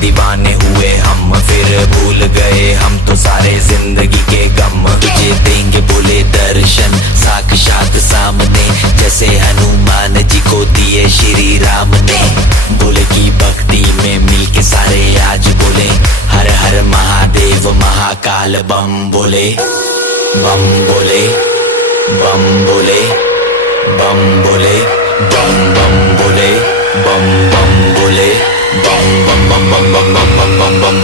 दीवाने हुए हम, फिर भूल गए हम तो सारे जिंदगी के गम। तुझे देंगे बोले दर्शन साक्षात सामने, जैसे हनुमान जी को दिए श्री राम ने। बोले की भक्ति में मिलके सारे आज बोले, हर हर महादेव महाकाल बम बोले। बम बोले, बम बोले, बम बोले, बम बम बोले, बम बम बोले, बम बम बम बम बम बम बम बम बम